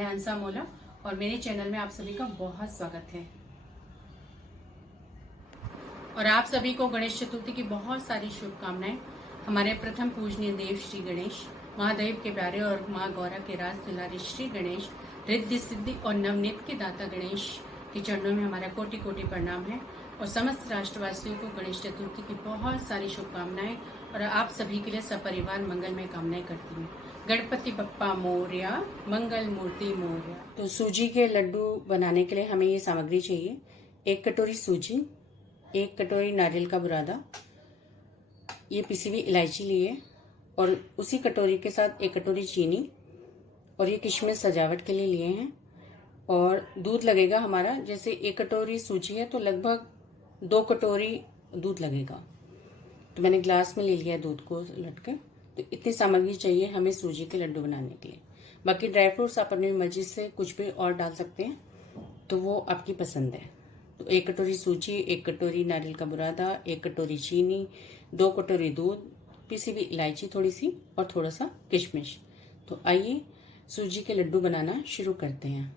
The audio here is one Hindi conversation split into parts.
मैं हंसा मोला और मेरे चैनल में आप सभी का बहुत स्वागत है। और आप सभी को गणेश चतुर्थी की बहुत सारी शुभकामनाएं। हमारे प्रथम पूजनीय देव श्री गणेश, महादेव के प्यारे और माँ गौरा के राज दुलारी श्री गणेश, रिद्धि सिद्धि और नवनीत के दाता गणेश के चरणों में हमारा कोटि कोटि प्रणाम है। और समस्त राष्ट्रवासियों को गणेश चतुर्थी की बहुत सारी शुभकामनाएं और आप सभी के लिए सपरिवार मंगलमय कामनाएं करती हूँ। गणपति बप्पा मोरया, मंगल मूर्ति मोरया। तो सूजी के लड्डू बनाने के लिए हमें ये सामग्री चाहिए। 1 कटोरी सूजी, 1 कटोरी नारियल का बुरादा, ये पिसी हुई इलायची लिए और उसी कटोरी के साथ 1 कटोरी चीनी और ये किशमिश सजावट के लिए लिए हैं। और दूध लगेगा हमारा, जैसे 1 कटोरी सूजी है तो लगभग 2 कटोरी दूध लगेगा। तो मैंने ग्लास में ले लिया दूध को लटके। तो इतनी सामग्री चाहिए हमें सूजी के लड्डू बनाने के लिए। बाकी ड्राई फ्रूट्स आप अपनी मर्जी से कुछ भी और डाल सकते हैं, तो वो आपकी पसंद है। तो 1 कटोरी सूजी, 1 कटोरी नारियल का बुरादा, 1 कटोरी चीनी, 2 कटोरी दूध, पिसी हुई इलायची थोड़ी सी और थोड़ा सा किशमिश। तो आइए सूजी के लड्डू बनाना शुरू करते हैं।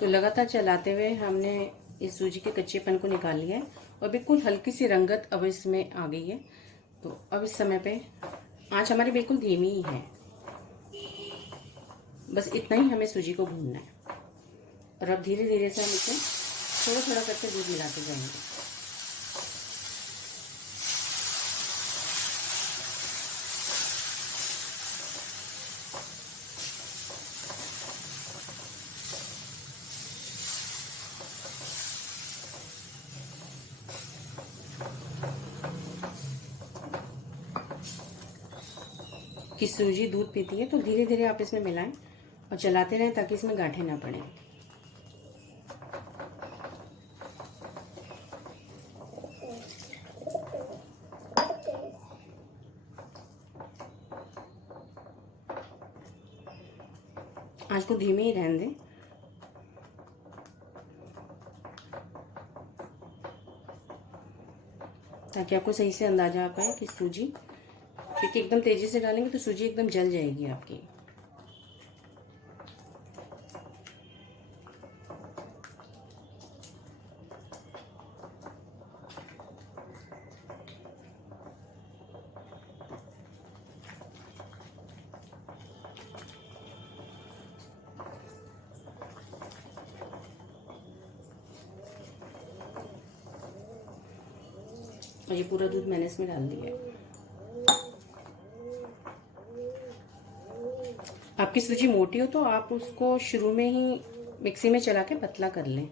तो लगातार चलाते हुए हमने इस सूजी के कच्चेपन को निकाल लिया है और बिल्कुल हल्की सी रंगत अब इसमें आ गई है। तो अब इस समय पे आंच हमारी बिल्कुल धीमी ही है। बस इतना ही हमें सूजी को भूनना है और अब धीरे धीरे से हम इसे थोड़ा थोड़ा करके दूध मिलाते जाएंगे। कि सूजी दूध पीती है, तो धीरे धीरे आप इसमें मिलाएं और चलाते रहें ताकि इसमें गांठें ना पड़े। आंच को धीमे ही रहने दें। ताकि आपको सही से अंदाजा आ पाए कि सूजी, क्योंकि एकदम तेजी से डालेंगे तो सूजी एकदम जल जाएगी आपकी। और ये पूरा दूध मैंने इसमें डाल दिया है। आपकी सूजी मोटी हो तो आप उसको शुरू में ही मिक्सी में चला के पतला कर लें।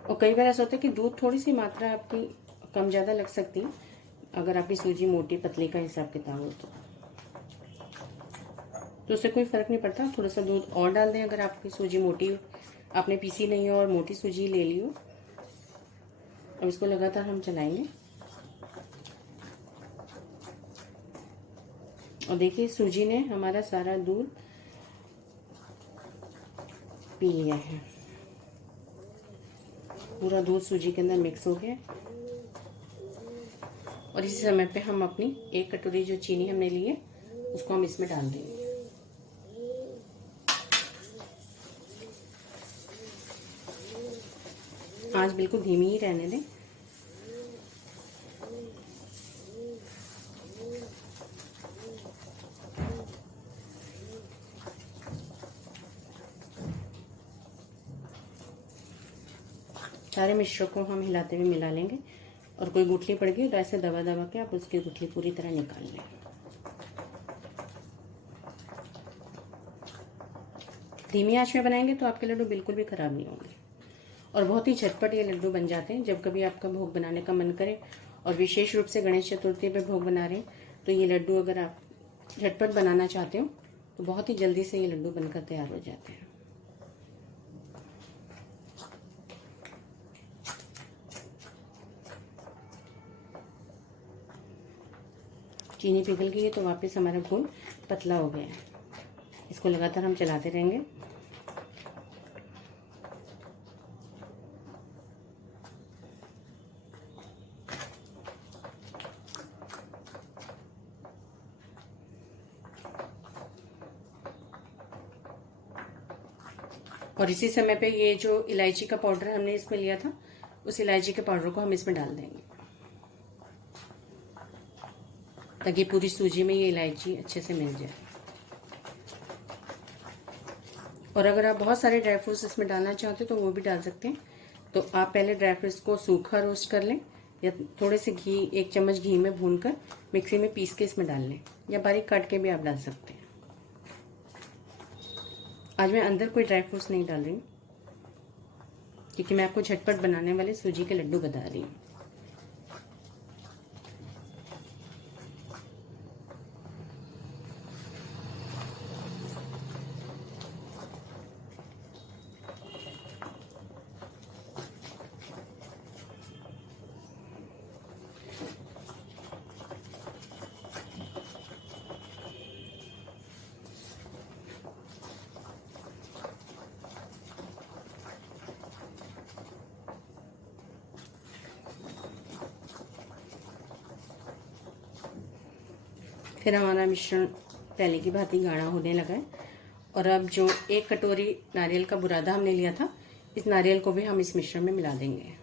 और कई बार ऐसा होता है कि दूध थोड़ी सी मात्रा आपकी कम ज़्यादा लग सकती है, अगर आपकी सूजी मोटी पतली का हिसाब किताब हो तो उससे कोई फ़र्क नहीं पड़ता। थोड़ा सा दूध और डाल दें अगर आपकी सूजी मोटी, आपने पीसी नहीं हो और मोटी सूजी ले ली हो। अब इसको लगातार हम चलाएंगे और देखिए सूजी ने हमारा सारा दूध पी लिया है। पूरा दूध सूजी के अंदर मिक्स हो गया। और इसी समय पे हम अपनी 1 कटोरी जो चीनी हमने ली है उसको हम इसमें डाल देंगे। आंच बिल्कुल धीमी ही रहने दें। सारे मिश्रण को हम हिलाते हुए मिला लेंगे और कोई गुठली पड़ गई तो ऐसे दबा दबा के आप उसकी गुठली पूरी तरह निकाल लें। धीमी आंच में बनाएंगे तो आपके लड्डू बिल्कुल भी खराब नहीं होंगे और बहुत ही झटपट ये लड्डू बन जाते हैं। जब कभी आपका भोग बनाने का मन करे और विशेष रूप से गणेश चतुर्थी पे भोग बना रहे हैं तो ये लड्डू अगर आप झटपट बनाना चाहते हो तो बहुत ही जल्दी से ये लड्डू बनकर तैयार हो जाते हैं। चीनी पिघल गई है तो वापस हमारा घोल पतला हो गया है। इसको लगातार हम चलाते रहेंगे। और इसी समय पे ये जो इलायची का पाउडर हमने इसमें लिया था, उस इलायची के पाउडर को हम इसमें डाल देंगे, ताकि पूरी सूजी में ये इलायची अच्छे से मिल जाए। और अगर आप बहुत सारे ड्राई फ्रूट्स इसमें डालना चाहते हो तो वो भी डाल सकते हैं। तो आप पहले ड्राई फ्रूट्स को सूखा रोस्ट कर लें, या थोड़े से घी, 1 चम्मच घी में भूनकर मिक्सी में पीस के इसमें डाल लें, या बारीक काट के भी आप डाल सकते हैं। आज मैं अंदर कोई ड्राई फ्रूट्स नहीं डाल रही हूँ, क्योंकि मैं आपको झटपट बनाने वाले सूजी के लड्डू बता रही हूँ। फिर हमारा मिश्रण पहले की भांति गाढ़ा होने लगा है। और अब जो 1 कटोरी नारियल का बुरादा हमने लिया था, इस नारियल को भी हम इस मिश्रण में मिला देंगे।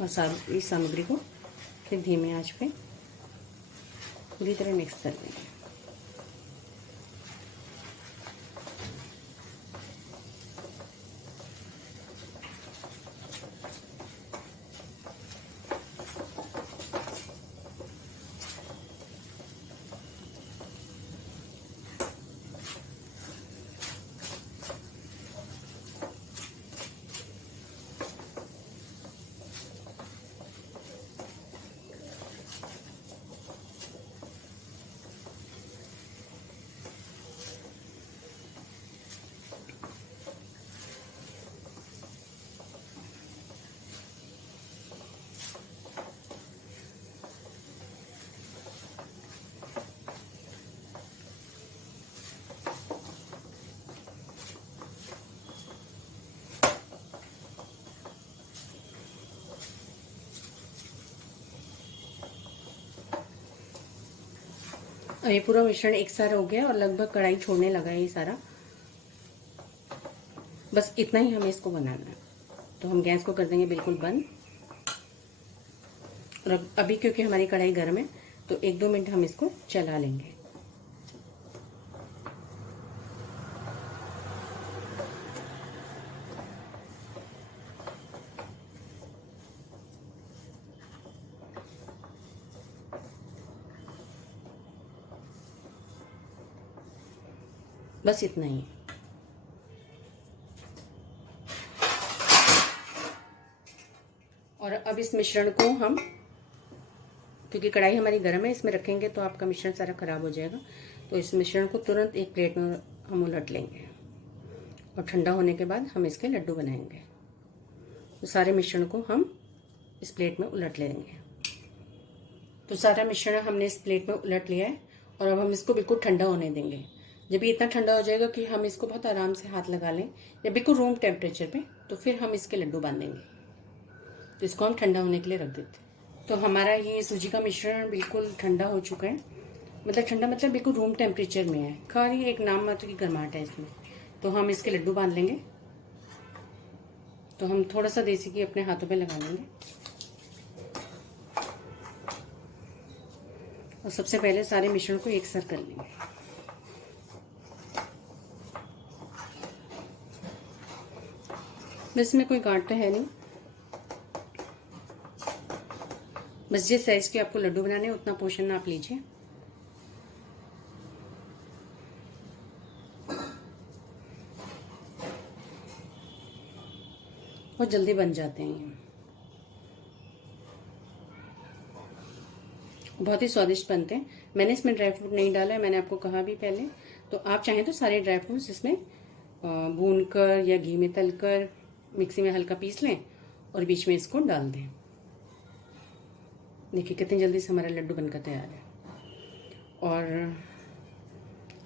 और सारी सामग्री को फिर धीमी आंच पे पूरी तरह मिक्स कर देंगे। अब ये पूरा मिश्रण एक साथ हो गया और लगभग कढ़ाई छोड़ने लगा है ये सारा। बस इतना ही हमें इसको बनाना है। तो हम गैस को कर देंगे बिल्कुल बंद। और अभी क्योंकि हमारी कढ़ाई गर्म है तो 1-2 मिनट हम इसको चला लेंगे। बस इतना ही। और अब इस मिश्रण को हम, क्योंकि कढ़ाई हमारी गर्म है, इसमें रखेंगे तो आपका मिश्रण सारा खराब हो जाएगा। तो इस मिश्रण को तुरंत एक प्लेट में हम उलट लेंगे और ठंडा होने के बाद हम इसके लड्डू बनाएंगे। तो सारे मिश्रण को हम इस प्लेट में उलट लेंगे। तो सारा मिश्रण हमने इस प्लेट में उलट लिया है और अब हम इसको बिल्कुल ठंडा होने देंगे। जब ये इतना ठंडा हो जाएगा कि हम इसको बहुत आराम से हाथ लगा लें, या बिल्कुल रूम टेम्परेचर पे, तो फिर हम इसके लड्डू बांधेंगे। तो इसको हम ठंडा होने के लिए रख देते हैं। तो हमारा ये सूजी का मिश्रण बिल्कुल ठंडा हो चुका है। मतलब ठंडा मतलब बिल्कुल रूम टेम्परेचर में है, खाली एक नाम मात्र की गर्माहट है इसमें। तो हम इसके लड्डू बांध लेंगे। तो हम थोड़ा सा देसी घी अपने हाथों पे लगा लेंगे। और सबसे पहले सारे मिश्रण को एक साथ कर लेंगे। बस इसमें कोई गांठ तो है नहीं। बस जिस साइज के आपको लड्डू बनाने हैं उतना पोर्शन आप लीजिए। बहुत जल्दी बन जाते हैं, बहुत ही स्वादिष्ट बनते हैं। मैंने इसमें ड्राई फ्रूट नहीं डाला है, मैंने आपको कहा भी पहले। तो आप चाहें तो सारे ड्राई फ्रूट्स इसमें भूनकर या घी में तलकर मिक्सी में हल्का पीस लें और बीच में इसको डाल दें। देखिए कितनी जल्दी से हमारा लड्डू बनकर तैयार है। और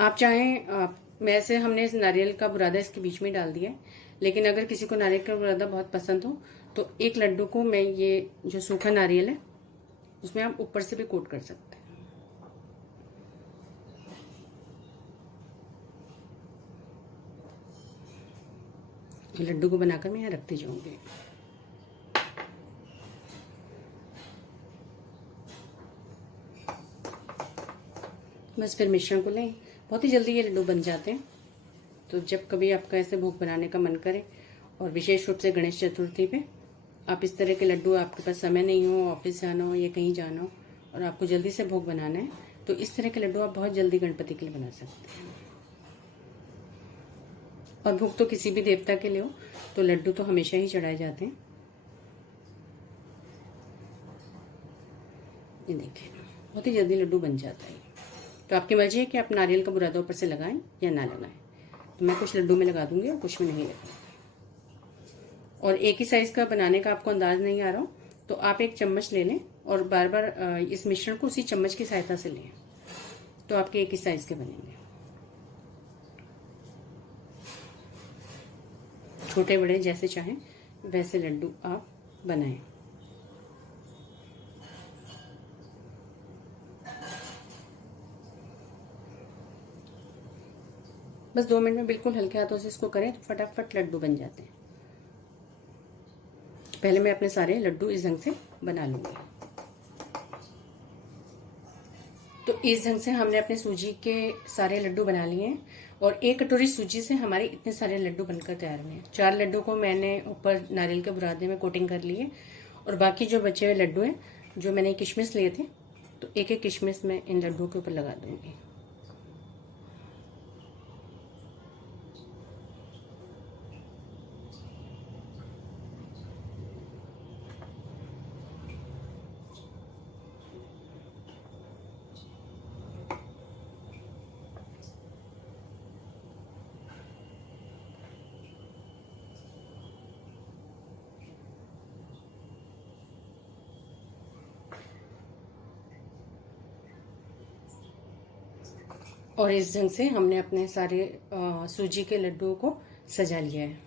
आप चाहें, वैसे हमने इस नारियल का बुरादा इसके बीच में डाल दिया है, लेकिन अगर किसी को नारियल का बुरादा बहुत पसंद हो तो एक लड्डू को मैं ये जो सूखा नारियल है उसमें आप ऊपर से भी कोट कर सकते हैं। लड्डू को बनाकर मैं यहाँ रखती जाऊंगी। बस फिर मिश्रण को लें, बहुत ही जल्दी ये लड्डू बन जाते हैं। तो जब कभी आपका ऐसे भोग बनाने का मन करे, और विशेष रूप से गणेश चतुर्थी पे आप इस तरह के लड्डू, आपके पास समय नहीं हो, ऑफिस जाना हो या कहीं जाना हो और आपको जल्दी से भोग बनाना है, तो इस तरह के लड्डू आप बहुत जल्दी गणपति के लिए बना सकते हैं। और भोग तो किसी भी देवता के लिए हो तो लड्डू तो हमेशा ही चढ़ाए जाते हैं। ये देखिए, बहुत ही जल्दी लड्डू बन जाता है। तो आपकी मर्जी है कि आप नारियल का बुरादा ऊपर से लगाएं या ना लगाएं। तो मैं कुछ लड्डू में लगा दूंगी और कुछ में नहीं लगाऊंगी। और एक ही साइज का बनाने का आपको अंदाज नहीं आ रहा हो तो आप एक चम्मच ले लें और बार बार इस मिश्रण को उसी चम्मच की सहायता से लें, तो आपके एक ही साइज के बनेंगे। छोटे बड़े जैसे चाहें वैसे लड्डू आप बनाएं। बस 2 मिनट में बिल्कुल हल्के हाथों से इसको करें तो फटाफट लड्डू बन जाते हैं। पहले मैं अपने सारे लड्डू इस ढंग से बना लूंगी। तो इस ढंग से हमने अपने सूजी के सारे लड्डू बना लिए हैं और 1 कटोरी सूजी से हमारे इतने सारे लड्डू बनकर तैयार हुए हैं। 4 लड्डू को मैंने ऊपर नारियल के बुरादे में कोटिंग कर ली है और बाकी जो बचे हुए लड्डू हैं, जो मैंने किशमिश लिए थे, तो एक एक किशमिश मैं इन लड्डुओं के ऊपर लगा दूंगी। और इस ढंग से हमने अपने सारे सूजी के लड्डुओं को सजा लिया है।